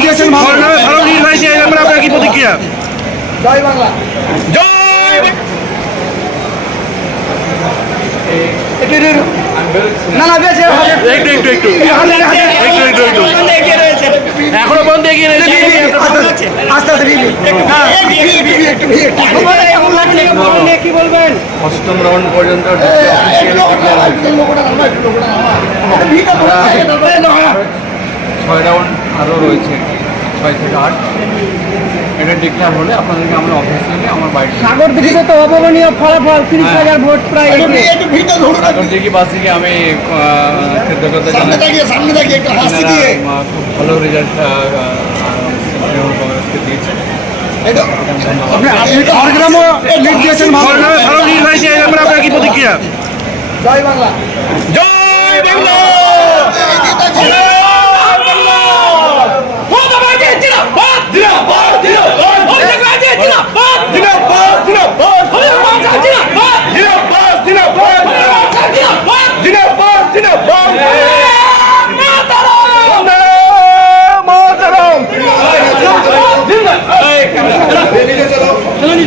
দিয়েছেন হয়েছে এই ব্যাপারে আপনার কি প্রতিক্রিয়া জয় বাংলা জয়। না না বেশ একটু একটু একটু। একটু একটু একটু এখনও বন্ধ এগিয়ে রয়েছে আস্তে আস্তে। হ্যাঁ। কি বলবেন অষ্টম রাউন্ড পর্যন্ত। ছয় রাউন্ড আরও রয়েছে ছয় থেকে আট। এটা ডিক্লেয়ার হলে আপনাদেরকে আমরা অফিসিয়ালি আমার বাড়ি সাগর দিঘিতে তো অভাবনীয় ফলাফল তিরিশ হাজার ভোট প্রায়। সাগর দিঘি বাস আমি কৃতজ্ঞতা আহ, খুব ভালো রেজাল্ট কংগ্রেসকে দিয়েছে আপনার কি প্রতিক্রিয়া? জয় বাংলা। জয় বাংলা